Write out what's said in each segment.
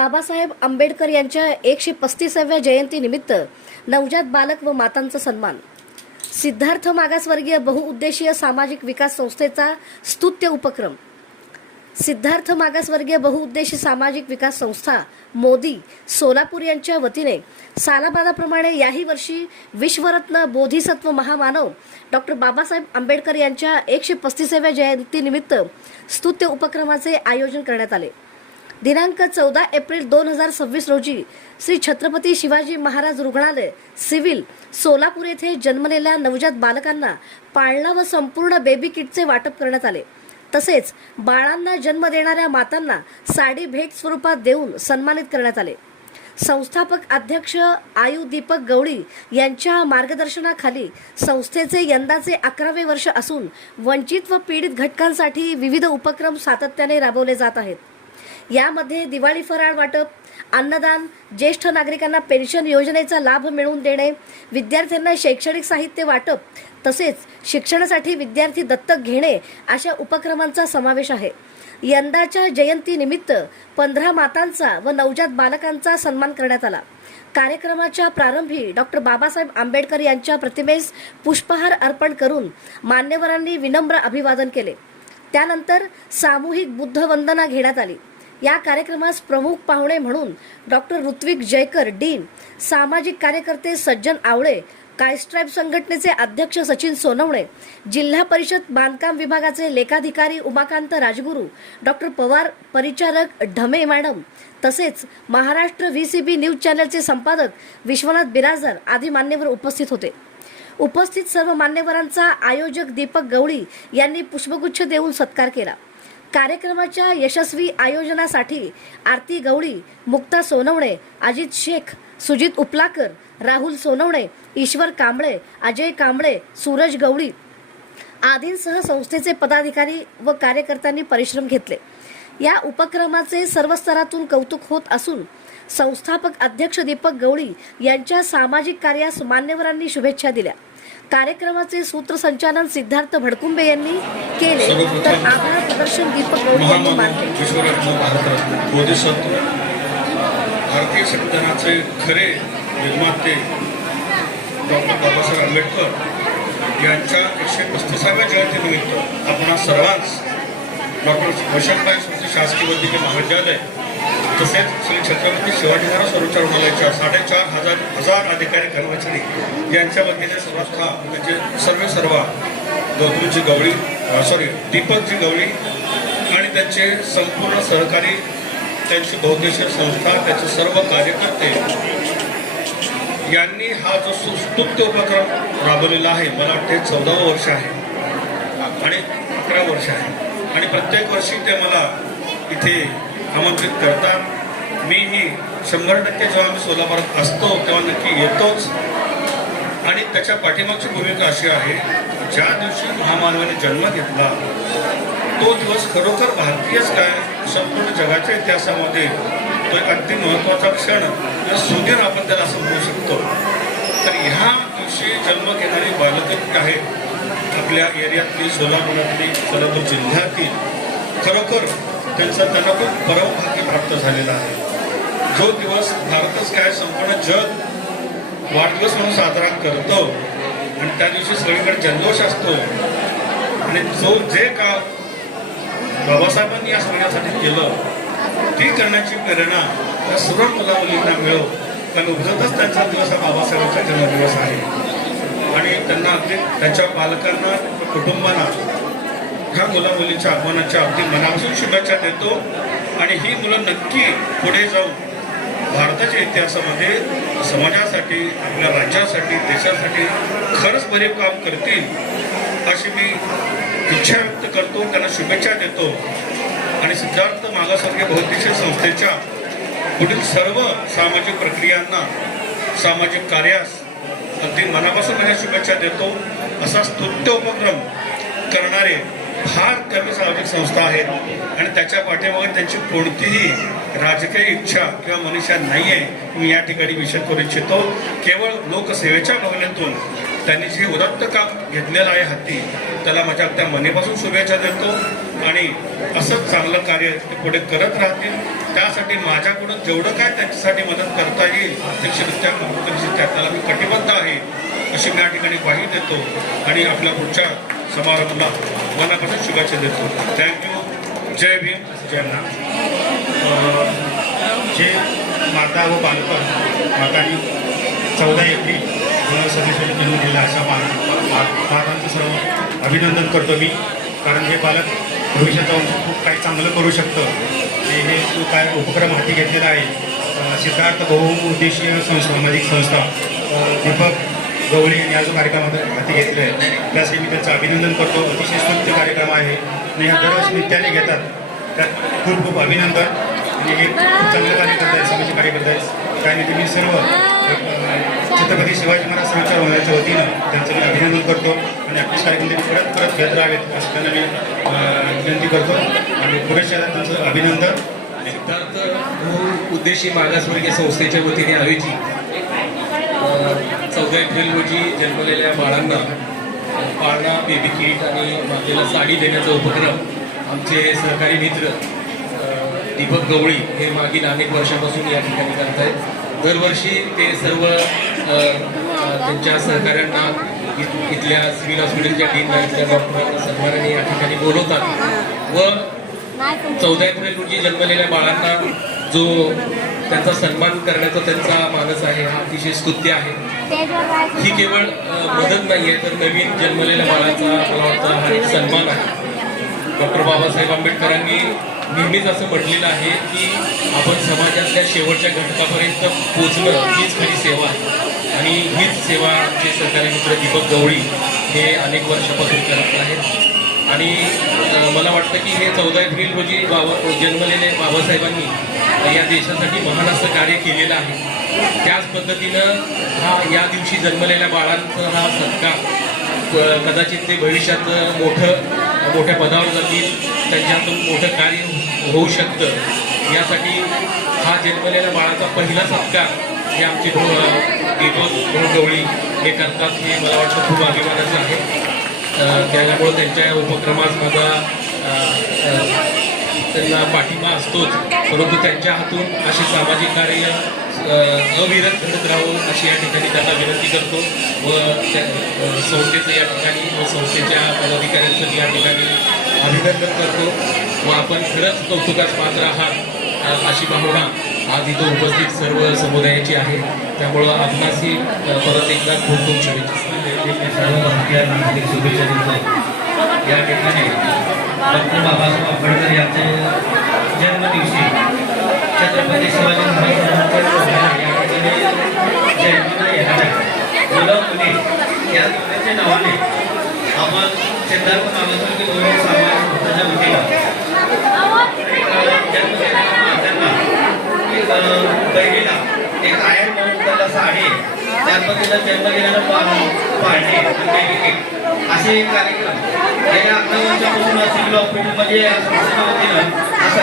बाबासाहेब आंबेडकर यांच्या 135व्या जयंतीनिमित्त नवजात बालक व मातांचा सन्मान. सिद्धार्थ मागासवर्गीय बहुउद्देशीय सामाजिक विकास संस्थेचा स्तुत्य उपक्रम. सिद्धार्थ मागासवर्गीय बहुउद्देशीय सामाजिक विकास संस्था मोदी सोलापूर यांच्या वतीने सालाबादाप्रमाणे याही वर्षी विश्वरत्न बोधिसत्व महामानव डॉक्टर बाबासाहेब आंबेडकर यांच्या 135व्या जयंतीनिमित्त स्तुत्य उपक्रमाचे आयोजन करण्यात आले. दिनांक 14 एप्रिल 2026 रोजी श्री छत्रपती शिवाजी महाराज रुग्णालय सिव्हिल सोलापूर येथे जन्मलेल्या नवजात बालकांना पाळणा व संपूर्ण बेबी किटचे वाटप करण्यात आले. तसेच बाळांना जन्म देणाऱ्या मातांना साडी भेट स्वरूपात देऊन सन्मानित करण्यात आले. संस्थापक अध्यक्ष आयु दीपक गवळी यांच्या मार्गदर्शनाखाली संस्थेचे यंदाचे 11वे वर्ष असून वंचित व पीडित घटकांसाठी विविध उपक्रम सातत्याने राबवले जात आहेत. यामध्ये दिवाळी फराळ वाटप, अन्नदान, ज्येष्ठ नागरिकांना पेन्शन योजनेचा लाभ मिळवून देणे, विद्यार्थ्यांना शैक्षणिक साहित्य वाटप तसेच शिक्षणासाठी विद्यार्थी दत्तक घेणे अशा उपक्रमांचा समावेश आहे. यंदाच्या जयंतीनिमित्त 15 मातांचा व नवजात बालकांचा सन्मान करण्यात आला. कार्यक्रमाच्या प्रारंभी डॉक्टर बाबासाहेब आंबेडकर यांच्या प्रतिमेस पुष्पहार अर्पण करून मान्यवरांनी विनम्र अभिवादन केले. त्यानंतर सामूहिक बुद्ध वंदना घेण्यात आली. या कार्यक्रमास प्रमुख पाहुणे म्हणून डॉक्टर ऋत्विक जयकर डीन, सामाजिक कार्यकर्ते सज्जन आवळे, कायस्ट्राईब संघटनेचे अध्यक्ष सचिन सोनवणे, जिल्हा परिषद बांधकाम विभागाचे लेखाधिकारी उमाकांत राजगुरू, डॉक्टर पवार परिचारक ढमे मॅडम तसेच महाराष्ट्र व्हीसीबी न्यूज चॅनलचे संपादक विश्वनाथ बिराजदार आदी मान्यवर उपस्थित होते. उपस्थित सर्व मान्यवरांचा आयोजक दीपक गवळी यांनी पुष्पगुच्छ देऊन सत्कार केला. कार्यक्रमाच्या यशस्वी आयोजनासाठी आरती गवळी, मुक्ता सोनवणे, अजित शेख, सुजित उपलाकर, राहुल सोनवणे, ईश्वर कांबळे, अजय कांबळे, सूरज गवळी आदींसह संस्थेचे पदाधिकारी व कार्यकर्त्यांनी परिश्रम घेतले. या उपक्रमाचे सर्व स्तरातून कौतुक होत असून संस्थापक अध्यक्ष दीपक गवळी यांच्या सामाजिक कार्यास मान्यवरांनी शुभेच्छा दिल्या. कार्यक्रमाचे सूत्रसंचालन सिद्धार्थ भडकुंबे यांनी केले तर आभार प्रदर्शन दीपक गवळी यांनी मानले. भारतीय संविधानाचे खरे निर्माते डॉक्टर बाबासाहेब आंबेडकर यांच्या 135व्या जयंतीनिमित्त आपण सर्वांस डॉक्टर वैशंपाय संस्कृत शासकीय वैद्यकीय महाविद्यालय तसेच श्री छत्रपती शिवाजी महाराज सर्वोच्च रुग्णालयाच्या 4,500 अधिकारी कर्मचारी यांच्या वतीने संस्था म्हणजे सर्व गौतमजी गवळी दीपकजी गवळी आणि त्यांचे संपूर्ण सहकारी, त्यांची बहुउद्देशीय संस्था, त्याचे सर्व कार्यकर्ते यांनी हा जो स्तुत्य उपक्रम राबवलेला आहे, मला वाटते 14वं वर्ष आहे आणि 11 वर्ष आहे आणि प्रत्येक वर्षी ते मला इथे आमंत्रित करतात. मीही 100% जेव्हा मी सोलापुरात असतो तेव्हा नक्की येतोच आणि त्याच्या पाठीमागची भूमिका अशी आहे, ज्या दिवशी महामानवाने जन्म घेतला तो दिवस खरोखर भारतीयच काय संपूर्ण जगाच्या इतिहासामध्ये तो एक अगदी महत्त्वाचा क्षण सुदिन आपण त्याला असं म्हणू शकतो. तर ह्या दिवशी जन्म घेणारी बालकं आहेत आपल्या एरियातली, सोलापूर जिल्ह्यातील, खरोखर त्यांना खूप परमभाग्य प्राप्त झालेला आहे. जो दिवस भारतच काय संपूर्ण जग वाढदिवस म्हणून साजरा करतो आणि त्या दिवशी सगळीकडे जल्लोष असतो आणि जे का बाबासाहेबांनी या सगळ्यासाठी केलं ती करण्याची प्रेरणा त्या सर्व मुलामुलींना मिळो, कारण उगतच त्यांचा दिवस हा बाबासाहेबांचा जन्मदिवस आहे आणि त्यांना अगदी त्यांच्या पालकांना, कुटुंबांना ह्या मुलामुलींच्या आगमनाच्या अगदी मनापासून शुभेच्छा देतो आणि ही मुलं नक्की पुढे जाऊन भारताच्या इतिहासामध्ये समाजासाठी, आपल्या राज्यासाठी, देशासाठी खरंच बरे काम करतील अशी मी इच्छा व्यक्त करतो, त्यांना शुभेच्छा देतो आणि सिद्धार्थ मागासवर्गीय बहुउद्देशीय संस्थेच्या पुढील सर्व सामाजिक प्रक्रियांना, सामाजिक कार्यास अगदी मनापासून त्यांना शुभेच्छा देतो. असा स्तुत्य उपक्रम करणारे फार कमी सामाजिक संस्था आहेत आणि त्याच्या पाठीमागे त्यांची कोणतीही राजकीय इच्छा किंवा मनीषा नाही आहे. मी या ठिकाणी विषय करू इच्छितो. केवळ लोकसेवेच्या भावनेतून त्यांनी जे उदात्त काम घेतलेलं आहे हाती, त्याला माझ्या त्या मनापासून शुभेच्छा देतो आणि असंच चांगलं कार्य ते पुढे करत राहतील. त्यासाठी माझ्याकडून जेवढं काय त्यांच्यासाठी मदत करता येईल अध्यक्षरित्या मंत्रित्या त्याला मी कटिबद्ध आहे अशी मी या ठिकाणी ग्वाही देतो आणि आपल्या पुढच्या समारंभाला मनापासून शुभेच्छा देतो. थँक्यू. जय भीम, जय महाराष्ट्र. जे माता व बालकं मातांनी 14 एप्रिल 2026 जन्म दिला अशा मातांचं सर्व अभिनंदन करतो मी. कारण हे बालक भविष्यात जाऊन खूप काही चांगलं करू शकतं. हे जो काय उपक्रम हाती घेतलेला आहे सिद्धार्थ बहुउद्देशीय सामाजिक संस्था दीपक गवळी यांनी हा जो कार्यक्रम हाती घेतला आहे त्यासाठी मी त्यांचं अभिनंदन करतो. अतिशय स्तुत्य कार्यक्रम आहे आणि ह्या दरवर्षी नित्याने घेतात. त्यात खूप खूप अभिनंदन. आणि हे खूप चांगलं कार्य करत आहे, सामाजिक कार्य करत आहे. काय नाही, मी सर्व छत्रपती शिवाजी महाराज संचार होण्याच्या वतीनं त्यांचं मी अभिनंदन करतो आणि आपलेच कार्यक्रम परत परत घेत राहावेत असं त्यांना मी विनंती करतो आणि पुरेशा त्यांचं अभिनंदन. सिद्धार्थ बहुउद्देशीय मागासवर्गीय संस्थेच्या वतीने आयोजित 14 एप्रिल रोजी जन्मलेल्या बाळांना पाळणा, बेबी किट आणि मातेला साडी देण्याचा उपक्रम आमचे सहकारी मित्र दीपक गवळी हे मागील अनेक वर्षापासून या ठिकाणी करत आहेत. दरवर्षी ते सर्व त्यांच्या सहकाऱ्यांना इथल्या सिव्हिल हॉस्पिटलच्या डीनला, इथल्या डॉक्टरांना सन्मानाने या ठिकाणी बोलवतात व 14 एप्रिल रोजी जन्मलेल्या बाळांना जो त्यांचा सन्मान करण्याचा त्यांचा मानस आहे हा अतिशय स्तुत्य आहे. ही केवळ मदत नाही आहे तर नवीन जन्मलेल्या बाळाचा मला वाटतं हा एक सन्मान आहे. डॉक्टर बाबासाहेब आंबेडकरांनी नेहमीच असं म्हटलेलं आहे की आपण समाजातल्या शेवटच्या घटकापर्यंत पोचणं हीच खरी सेवा आहे आणि हीच सेवा आमचे सहकारी मित्र दीपक गवळी हे अनेक वर्षापासून करत आहेत. आणि मला वाटतं की हे 14 एप्रिल रोजी जन्मलेले बाबासाहेबांनी या देशासाठी महान असं कार्य केलेलं आहे. त्याच पद्धतीनं या दिवशी जन्मलेल्या बाळांचा हा सत्कार कदाचित ते भविष्यात मोठ्या पदावर जातील, त्यांच्यातून मोठं कार्य होऊ शकतं. यासाठी हा जन्मलेल्या बाळाचा पहिला सत्कार हे आमचे दीपक गवळी हे करतात हे मला वाटतं खूप अभिमानाचं आहे. त्यामुळं त्यांच्या उपक्रमास माझा त्यांना पाठिंबा असतोच, परंतु त्यांच्या हातून असे सामाजिक कार्य अविरत घडत राहावं अशी या ठिकाणी त्यांना विनंती करतो व त्या संस्थेचं या ठिकाणी व संस्थेच्या पदाधिकाऱ्यांचं या ठिकाणी अभिनंदन करतो व आपण खरंच कौतुकास पात्र आहात अशी भावना आज इथं उपस्थित सर्व समुदायाची आहे. त्यामुळं आपणासही परत एकदा खूप खूप शुभेच्छा. सर्व भारतीयांना हार्दिक शुभेच्छा देतो. या ठिकाणी डॉक्टर बाबासाहेब आंबेडकर यांचे जन्मदिवशी छत्रपती शिवाजी महाराजांच्या या ठिकाणी जन्माला येणाऱ्या मुलं मुली या दोघांच्या नावाने आपण सिद्धार्थ मागासवर्गीय गौरव समाज संस्थेच्या वतीनं जन्म देणाऱ्या मातांना एक बहिणीला एक आयर म्हणून त्याला साडी, त्या पद्धतीनं जन्म दिलेलं पाळणे असे कार्यक्रम गेल्या 11 वर्षापासून सिव्हिल हॉस्पिटलमध्ये या संस्थेच्या वतीनं असा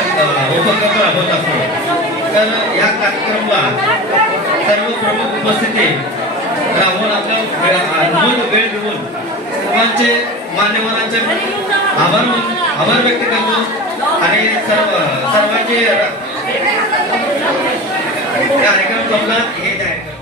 उपक्रम राबवत असतो. तर या कार्यक्रमाला सर्व प्रमुख उपस्थिती राहून आपला वेळ देऊन सर्वांचे मान्यवरांचे आभार व्यक्त करतो आणि सर्वांचे कार्यक्रम जमला हे जाहीर करतो.